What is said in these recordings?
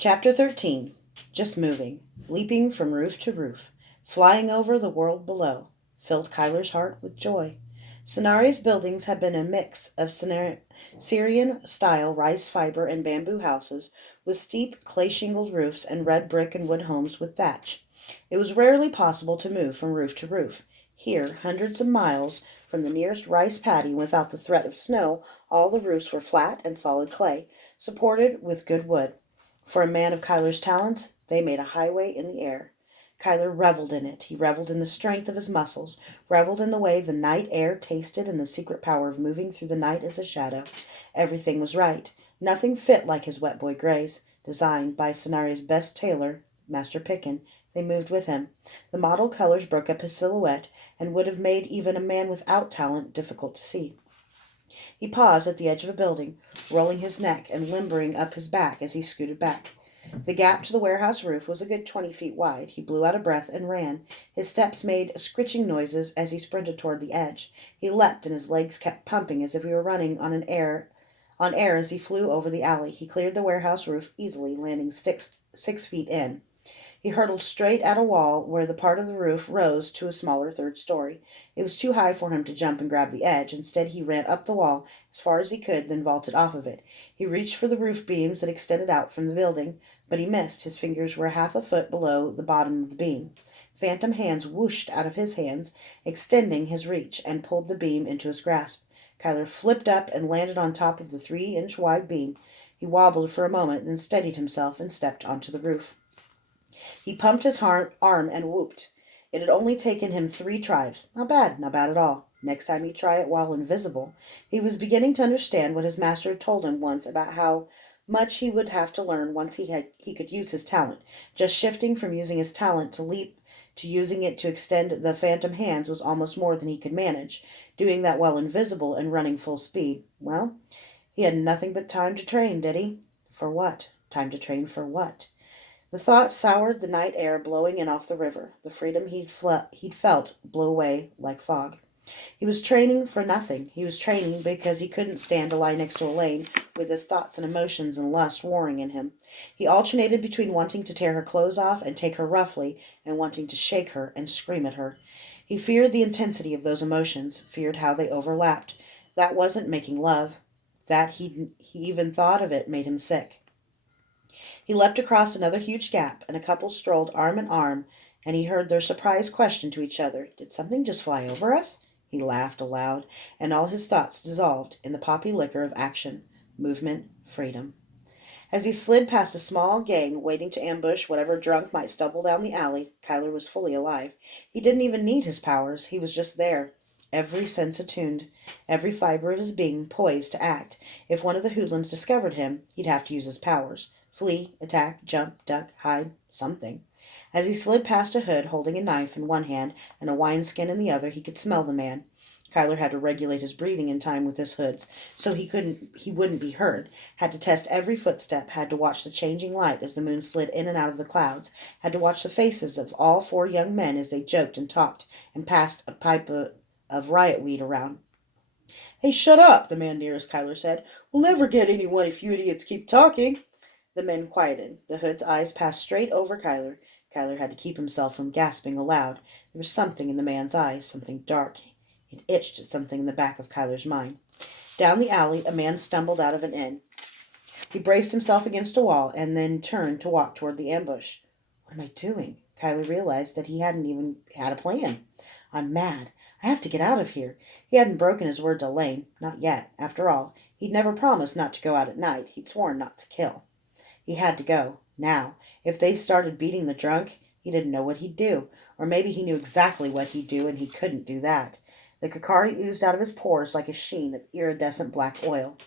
Chapter 13. Just moving, leaping from roof to roof, flying over the world below, filled Kyler's heart with joy. Sonari's buildings had been a mix of Syrian-style rice fiber and bamboo houses with steep clay-shingled roofs and red brick and wood homes with thatch. It was rarely possible to move from roof to roof. Here, hundreds of miles from the nearest rice paddy without the threat of snow, all the roofs were flat and solid clay, supported with good wood. For a man of Kyler's talents, they made a highway in the air. Kyler reveled in it. He reveled in the strength of his muscles, reveled in the way the night air tasted and the secret power of moving through the night as a shadow. Everything was right. Nothing fit like his wet boy grays. Designed by Sonari's best tailor, Master Pickin, they moved with him. The mottled colors broke up his silhouette and would have made even a man without talent difficult to see. He paused at the edge of a building, rolling his neck and limbering up his back as he scooted back. The gap to the warehouse roof was a good 20 feet wide. He blew out a breath and ran. His steps made scritching noises as he sprinted toward the edge. He leapt and his legs kept pumping as if he were running on air as he flew over the alley. He cleared the warehouse roof easily, landing 6 feet in. He hurtled straight at a wall where the part of the roof rose to a smaller third story. It was too high for him to jump and grab the edge. Instead, he ran up the wall as far as he could, then vaulted off of it. He reached for the roof beams that extended out from the building, but he missed. His fingers were half a foot below the bottom of the beam. Phantom hands whooshed out of his hands, extending his reach, and pulled the beam into his grasp. Kyler flipped up and landed on top of the 3-inch wide beam. He wobbled for a moment, then steadied himself and stepped onto the roof. He pumped his arm and whooped. It had only taken him 3 tries. Not bad at all. Next time he'd try it while invisible. He was beginning to understand what his master had told him once about how much he would have to learn once he could use his talent. Just shifting from using his talent to leap to using it to extend the phantom hands was almost more than he could manage. Doing that while invisible and running full speed. Well, he had nothing but time to train, did he? For what? Time to train for what? The thought soured the night air blowing in off the river. The freedom he'd felt blew away like fog. He was training for nothing. He was training because he couldn't stand to lie next to Elaine with his thoughts and emotions and lust warring in him. He alternated between wanting to tear her clothes off and take her roughly and wanting to shake her and scream at her. He feared the intensity of those emotions, feared how they overlapped. That wasn't making love. That he even thought of it made him sick. He leapt across another huge gap, and a couple strolled arm in arm, and he heard their surprised question to each other. Did something just fly over us? He laughed aloud, and all his thoughts dissolved in the poppy liquor of action, movement, freedom. As he slid past a small gang waiting to ambush whatever drunk might stumble down the alley, Kyler was fully alive. He didn't even need his powers. He was just there, every sense attuned, every fiber of his being poised to act. If one of the hoodlums discovered him, he'd have to use his powers. Flee, attack, jump, duck, hide, something. As he slid past a hood holding a knife in one hand and a wineskin in the other, he could smell the man. Kyler had to regulate his breathing in time with his hoods, so he wouldn't be heard, had to test every footstep, had to watch the changing light as the moon slid in and out of the clouds, had to watch the faces of all 4 young men as they joked and talked and passed a pipe of riot weed around. "Hey, shut up," the man nearest Kyler said. "We'll never get anyone if you idiots keep talking." The men quieted. The hood's eyes passed straight over Kyler. Kyler had to keep himself from gasping aloud. There was something in the man's eyes, something dark. It itched at something in the back of Kyler's mind. Down the alley, a man stumbled out of an inn. He braced himself against a wall and then turned to walk toward the ambush. What am I doing? Kyler realized that he hadn't even had a plan. I'm mad. I have to get out of here. He hadn't broken his word to Elaine. Not yet. After all, he'd never promised not to go out at night. He'd sworn not to kill. He had to go, now. If they started beating the drunk, he didn't know what he'd do. Or maybe he knew exactly what he'd do and he couldn't do that. The Kakari oozed out of his pores like a sheen of iridescent black oil.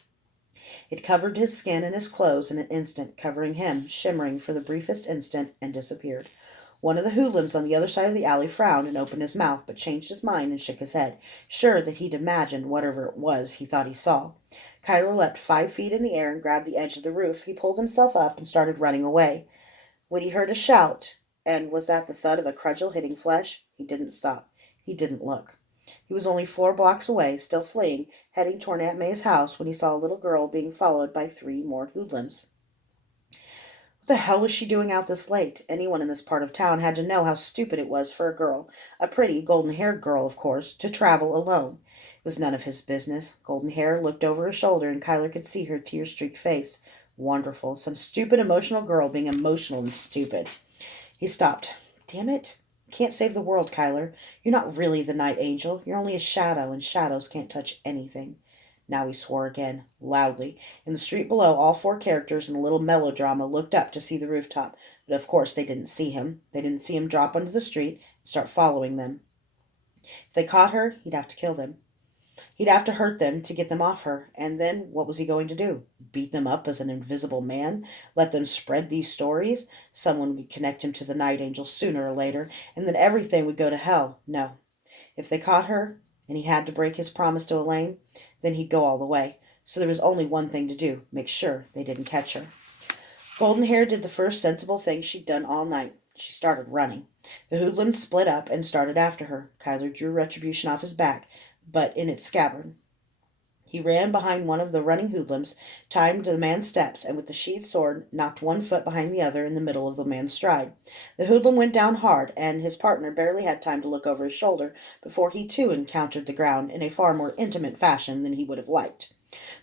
It covered his skin and his clothes in an instant, covering him, shimmering for the briefest instant, and disappeared. One of the hoodlums on the other side of the alley frowned and opened his mouth, but changed his mind and shook his head, sure that he'd imagined whatever it was he thought he saw. Kyler leapt 5 feet in the air and grabbed the edge of the roof. He pulled himself up and started running away. When he heard a shout, and was that the thud of a cudgel hitting flesh, he didn't stop. He didn't look. He was only 4 blocks away, still fleeing, heading toward Aunt May's house when he saw a little girl being followed by 3 more hoodlums. What the hell was she doing out this late? Anyone in this part of town had to know how stupid it was for a girl, a pretty, golden-haired girl, of course, to travel alone. It was none of his business. Golden Hair looked over her shoulder, and Kyler could see her tear-streaked face. Wonderful. Some stupid, emotional girl being emotional and stupid. He stopped. Damn it. You can't save the world, Kyler. You're not really the Night Angel. You're only a shadow, and shadows can't touch anything. Now he swore again, loudly. In the street below, all four characters in the little melodrama looked up to see the rooftop, but of course they didn't see him. They didn't see him drop onto the street and start following them. If they caught her, he'd have to kill them. He'd have to hurt them to get them off her, and then what was he going to do? Beat them up as an invisible man? Let them spread these stories? Someone would connect him to the Night Angel sooner or later, and then everything would go to hell. No. If they caught her, and he had to break his promise to Elaine, then he'd go all the way. So there was only one thing to do, make sure they didn't catch her. Golden Hair did the first sensible thing she'd done all night. She started running. The hoodlums split up and started after her. Kyler drew Retribution off his back, but in its scabbard. He ran behind one of the running hoodlums, timed the man's steps, and with the sheathed sword knocked one foot behind the other in the middle of the man's stride. The hoodlum went down hard, and his partner barely had time to look over his shoulder before he too encountered the ground in a far more intimate fashion than he would have liked.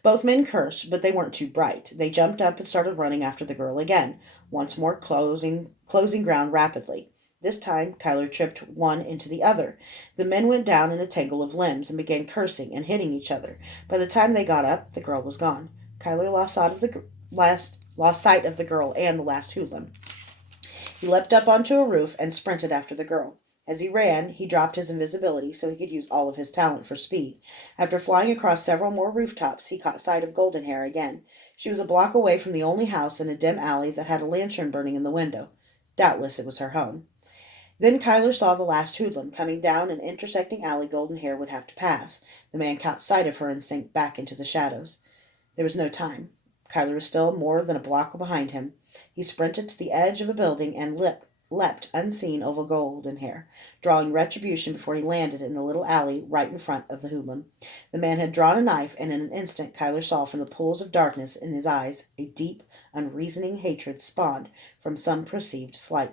Both men cursed, but they weren't too bright. They jumped up and started running after the girl again, once more closing ground rapidly. This time, Kyler tripped one into the other. The men went down in a tangle of limbs and began cursing and hitting each other. By the time they got up, the girl was gone. Kyler lost sight of the girl and the last hoodlum. He leapt up onto a roof and sprinted after the girl. As he ran, he dropped his invisibility so he could use all of his talent for speed. After flying across several more rooftops, he caught sight of Golden Hair again. She was a block away from the only house in a dim alley that had a lantern burning in the window. Doubtless it was her home. Then Kyler saw the last hoodlum coming down an intersecting alley Golden Hair would have to pass. The man caught sight of her and sank back into the shadows. There was no time. Kyler was still more than a block behind him. He sprinted to the edge of a building and leapt unseen over Golden Hair, drawing Retribution before he landed in the little alley right in front of the hoodlum. The man had drawn a knife, and in an instant Kyler saw from the pools of darkness in his eyes a deep, unreasoning hatred spawned from some perceived slight.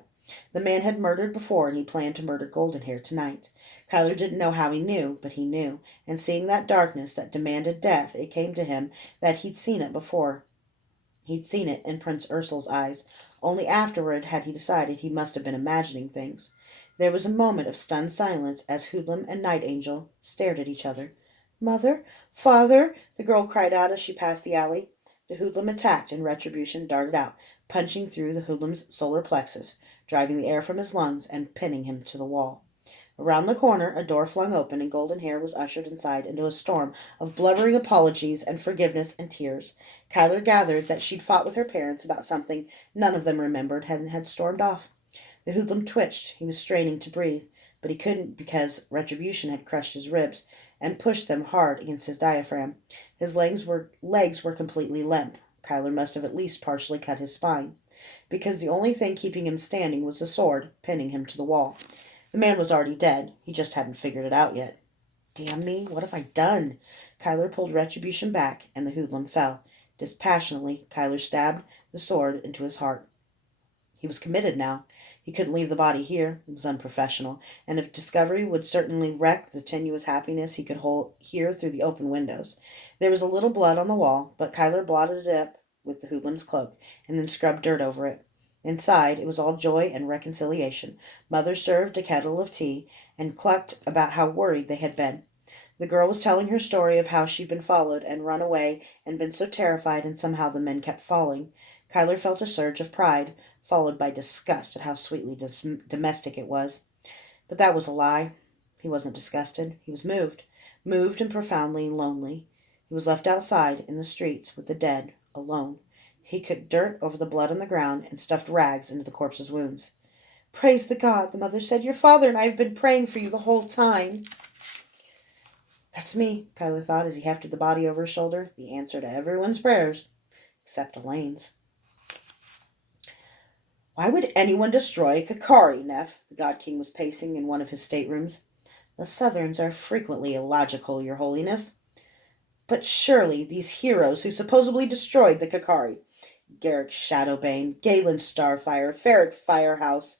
The man had murdered before, and he planned to murder Golden Hair tonight. Kyler didn't know how he knew, but he knew, and seeing that darkness that demanded death, it came to him that he'd seen it before. He'd seen it in Prince Ursul's eyes. Only afterward had he decided he must have been imagining things. There was a moment of stunned silence as Hoodlum and Night Angel stared at each other. "Mother? Father?" the girl cried out as she passed the alley. The hoodlum attacked, and Retribution darted out, punching through the hoodlum's solar plexus, driving the air from his lungs and pinning him to the wall. Around the corner, a door flung open, and Golden Hair was ushered inside into a storm of blubbering apologies and forgiveness and tears. Kyler gathered that she'd fought with her parents about something none of them remembered and had stormed off. The hoodlum twitched. He was straining to breathe, but he couldn't because Retribution had crushed his ribs and pushed them hard against his diaphragm. His legs were completely limp. Kyler must have at least partially cut his spine, because the only thing keeping him standing was the sword, pinning him to the wall. The man was already dead. He just hadn't figured it out yet. Damn me, what have I done? Kyler pulled Retribution back, and the hoodlum fell. Dispassionately, Kyler stabbed the sword into his heart. He was committed now. He couldn't leave the body here. It was unprofessional, and if discovery would certainly wreck the tenuous happiness he could hold here through the open windows. There was a little blood on the wall, but Kyler blotted it up with the hoodlum's cloak, and then scrubbed dirt over it. Inside, it was all joy and reconciliation. Mother served a kettle of tea, and clucked about how worried they had been. The girl was telling her story of how she'd been followed and run away and been so terrified, and somehow the men kept falling. Kyler felt a surge of pride, followed by disgust at how sweetly domestic it was. But that was a lie. He wasn't disgusted. He was moved and profoundly lonely. He was left outside in the streets with the dead, alone. He kicked dirt over the blood on the ground and stuffed rags into the corpse's wounds. "Praise the God," the mother said. "Your father and I have been praying for you the whole time." That's me, Kyler thought as he hefted the body over his shoulder. The answer to everyone's prayers, except Elaine's. "Why would anyone destroy Kakari, Neff?" The God King was pacing in one of his staterooms. "The Southerns are frequently illogical, Your Holiness." "But surely these heroes who supposedly destroyed the Kakari." Garrick Shadowbane, Galen Starfire, Ferric Firehouse.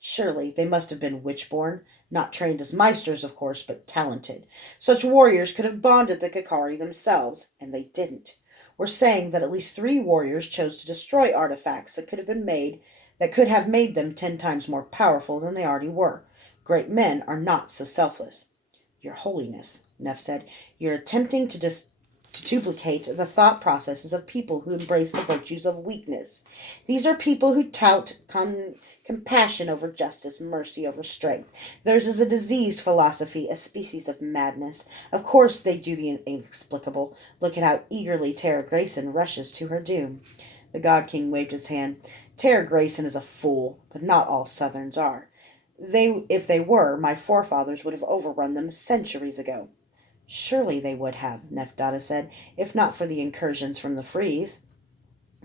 Surely they must have been witch-born, not trained as meisters, of course, but talented. Such warriors could have bonded the Kakari themselves, and they didn't. We're saying that at least 3 warriors chose to destroy artifacts that could have made them 10 times more powerful than they already were. Great men are not so selfless. Your Holiness, Neff said, you're attempting to duplicate the thought processes of people who embrace the virtues of weakness. These are people who tout compassion over justice, mercy over strength. Theirs is a diseased philosophy, a species of madness. Of course they do the inexplicable. Look at how eagerly Tara Grayson rushes to her doom. The God King waved his hand. Tara Grayson is a fool, but not all Southerns are. If they were, my forefathers would have overrun them centuries ago. Surely they would have, Nephthada said, if not for the incursions from the Frees.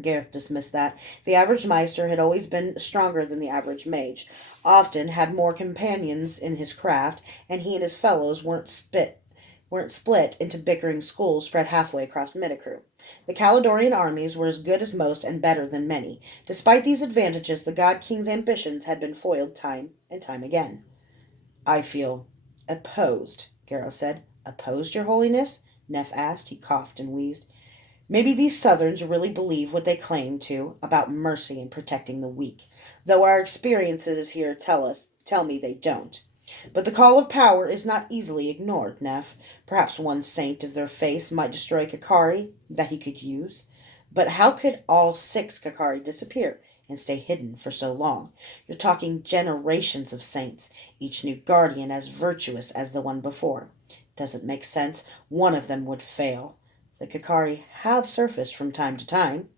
Gareth dismissed that. The average Meister had always been stronger than the average mage, often had more companions in his craft, and he and his fellows weren't split into bickering schools spread halfway across Midicrew. The Caledonian armies were as good as most and better than many. Despite these advantages, the God King's ambitions had been foiled time and time again. I feel opposed, Gareth said. Opposed, Your Holiness? Neff asked. He coughed and wheezed. Maybe these Southerns really believe what they claim to about mercy and protecting the weak, though our experiences here tell me they don't. But the call of power is not easily ignored, Neff. Perhaps one saint of their faith might destroy Kakari that he could use. But how could all 6 Kakari disappear and stay hidden for so long? You're talking generations of saints, each new guardian as virtuous as the one before. Doesn't make sense. One of them would fail. The Kakari have surfaced from time to time.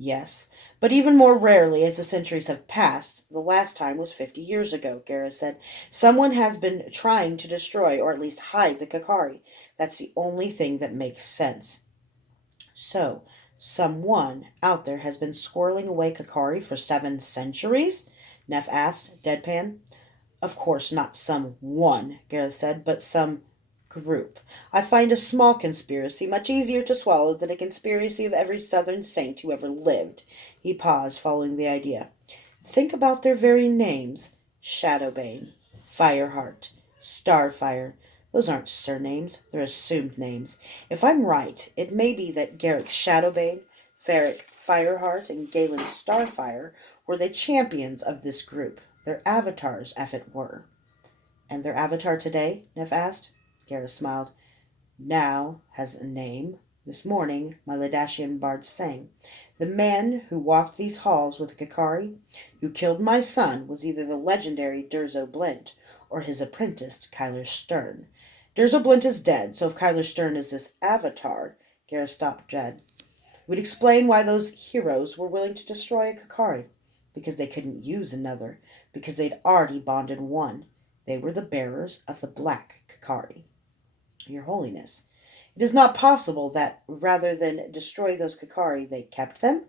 Yes, but even more rarely as the centuries have passed. The last time was 50 years ago, Gareth said. Someone has been trying to destroy or at least hide the Kakari. That's the only thing that makes sense. So, someone out there has been squirreling away Kakari for 7 centuries? Neff asked, deadpan. Of course not some one, Gareth said, but some group. I find a small conspiracy much easier to swallow than a conspiracy of every Southern saint who ever lived. He paused, following the idea. Think about their very names. Shadowbane, Fireheart, Starfire. Those aren't surnames, they're assumed names. If I'm right, it may be that Garrick Shadowbane, Ferric Fireheart, and Galen Starfire were the champions of this group, their avatars, if it were. And their avatar today? Neff asked. Gareth smiled. Now has a name. This morning, my Ladashian bard sang. The man who walked these halls with Kakari, who killed my son, was either the legendary Durzo Blint or his apprentice, Kyler Stern. Durzo Blint is dead, so if Kyler Stern is this avatar, Gareth stopped dead. It would explain why those heroes were willing to destroy a Kakari. Because they couldn't use another. Because they'd already bonded one. They were the bearers of the Black Kakari. Your Holiness, it is not possible that, rather than destroy those Kakari, they kept them?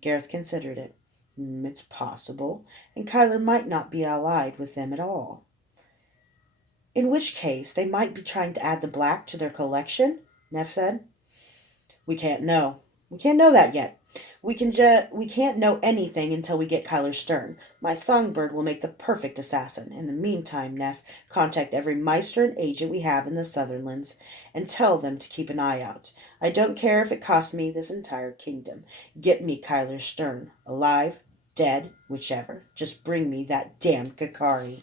Gareth considered it. It's possible, and Kyler might not be allied with them at all. In which case, they might be trying to add the black to their collection, Neff said. We can't know. We can't know that yet. We can't know anything until we get Kyler Stern. My songbird will make the perfect assassin. In the meantime, Neff, contact every Meister and agent we have in the Sutherlands, and tell them to keep an eye out. I don't care if it costs me this entire kingdom. Get me Kyler Stern. Alive, dead, whichever. Just bring me that damned Kakari.